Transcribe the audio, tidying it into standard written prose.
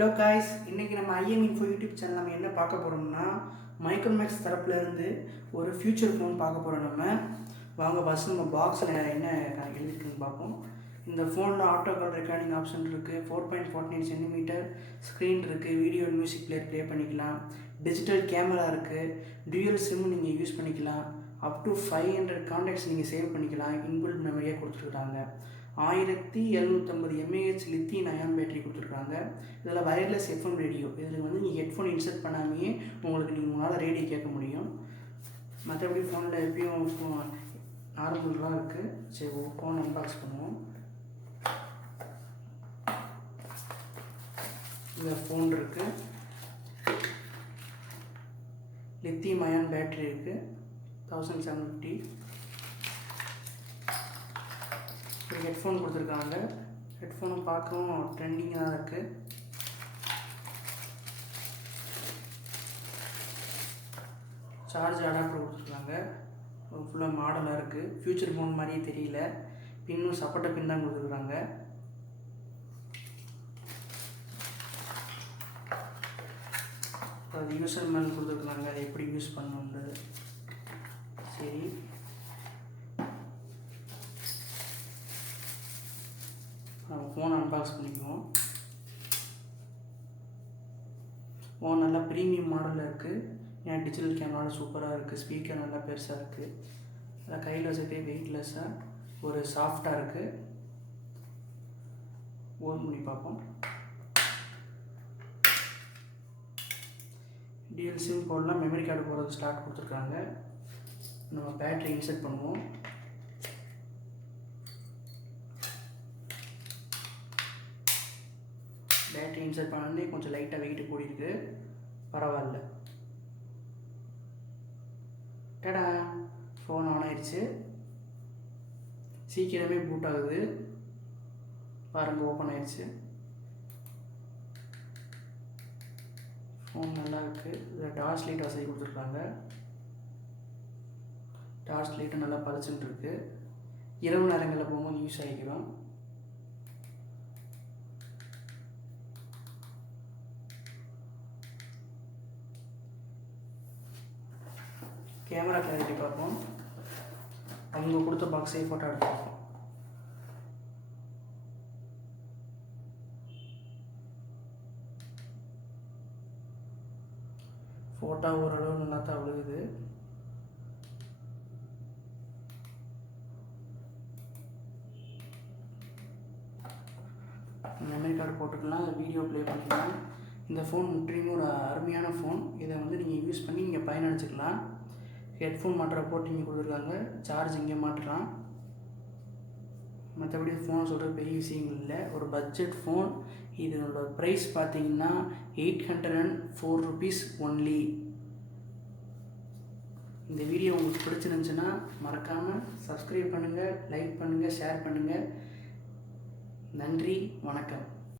Hello guys, இன்றைக்கி நம்ம IIM info YouTube channel நம்ம என்ன பார்க்க போகிறோம்னா மைக்ரோமேக்ஸ் தரப்புலேருந்து ஒரு ஃபியூச்சர் ஃபோன் பார்க்க போகிறோம். நம்ம வாங்க ஃபஸ்ட் நம்ம பாக்ஸில் என்ன எழுதிருக்குன்னு பார்ப்போம். இந்த ஃபோனில் ஆட்டோ கால் ரெக்கார்டிங் ஆப்ஷன் இருக்குது, 4.49 சென்டிமீட்டர் ஸ்க்ரீன் இருக்குது, வீடியோ மியூசிக் பிளேயர் ப்ளே பண்ணிக்கலாம், டிஜிட்டல் கேமரா இருக்குது, டியூயல் சிம் நீங்கள் யூஸ் பண்ணிக்கலாம், அப் டு 500 கான்டாக்ட்ஸ் நீங்கள் சேவ் பண்ணிக்கலாம், இன்பில்ட் மெமரியாக கொடுத்துருக்காங்க. 1750 mAh லித்தியம் அயான் பேட்டரி கொடுத்துருக்காங்க. இதில் வயர்லெஸ் எஃப்எம் ரேடியோ, இதில் வந்து நீங்கள் ஹெட்ஃபோன் இன்சர்ட் பண்ணாமையே உங்களால் ரேடியோ கேட்க முடியும். மற்றபடி ஃபோனில் எப்பயும் நார்மலாக இருக்குது. சரி, ஃபோன் அன்பாக்ஸ் பண்ணுவோம். இந்த ஃபோன் இருக்குது, லித்தியம் அயான் பேட்டரி இருக்குது, 1750. ஒரு ஹெட்ஃபோன் கொடுத்துருக்காங்க. ஹெட்ஃபோனும் பார்க்கவும் ட்ரெண்டிங்காக தான் இருக்குது. சார்ஜ் அடாப்டர் கொடுத்துருக்காங்க. ஃபுல்லாக மாடலாக இருக்குது. ஃபியூச்சர் ஃபோன் மாதிரியே தெரியல. பின்னும் சப்போட்டா பின் தான் கொடுத்துருக்காங்க. அது யூசர் மேல் கொடுத்துருக்காங்க, அதை எப்படி யூஸ் பண்ணணுன்றது. சரி, நம்ம ஃபோன் அன்பாக்ஸ் பண்ணிக்குவோம். ஃபோன் நல்லா ப்ரீமியம் மாடலில் இருக்குது. ஏன் டிஜிட்டல் கேமரா சூப்பராக இருக்குது, ஸ்பீக்கர் நல்லா பெருசாக இருக்குது, நல்லா கையில் வச்சுக்கே வெயிட்லெஸ்ஸாக ஒரு சாஃப்டாக இருக்குது. ஓன் பண்ணி பார்ப்போம். டிஎல் சிம் போடலாம், மெமரி கார்டு போடுறது ஸ்லாட் கொடுத்துருக்காங்க. நம்ம பேட்டரி இன்சர்ட் பண்ணுவோம். பேட்டரி இன்சர்ட் பண்ணே கொஞ்சம் லைட்டாக வெயிட்டு கூடியிருக்கு, பரவாயில்ல. டடா, ஃபோன் ஆன் ஆயிடுச்சு. சீக்கிரமே பூட் ஆகுது பாருங்கள், ஓப்பன் ஆயிடுச்சு. ஃபோன் நல்லா இருக்குது. இதில் டார்ச் லைட் வசதி கொடுத்துருக்காங்க. டார்ச் லைட்டும் நல்லா பளிச்சுன்னு இருக்குது. இரவு நேரங்களில் போகும்போது யூஸ் ஆகிக்கிறோம். கேமரா கிளாரிட்டி பார்ப்போம். அவங்க கொடுத்த பாக்ஸே ஃபோட்டோ எடுத்து பார்ப்போம். ஃபோட்டோ ஓரளவு நல்லா தான் விழுகுது. மெமரி கார்டு போட்டுக்கலாம், வீடியோ ப்ளே பண்ணிக்கலாம். இந்த ஃபோன் முற்றிலும் ஒரு அருமையான ஃபோன். இதை வந்து நீங்கள் யூஸ் பண்ணி நீங்கள் பயனடைச்சிக்கலாம். ஹெட்ஃபோன் மாட்டுற போட்டு இங்கே கொடுத்துருக்காங்க, சார்ஜ் இங்கே மாட்டலாம். மற்றபடி ஃபோனை சொல்கிற பெரிய விஷயங்கள் இல்லை. ஒரு பட்ஜெட் ஃபோன். இதனோட ப்ரைஸ் பார்த்தீங்கன்னா 804 rupees ஒன்லி. இந்த வீடியோ உங்களுக்கு பிடிச்சிருந்துச்சுன்னா மறக்காமல் சப்ஸ்கிரைப் பண்ணுங்கள், லைக் பண்ணுங்கள், ஷேர் பண்ணுங்கள். நன்றி, வணக்கம்.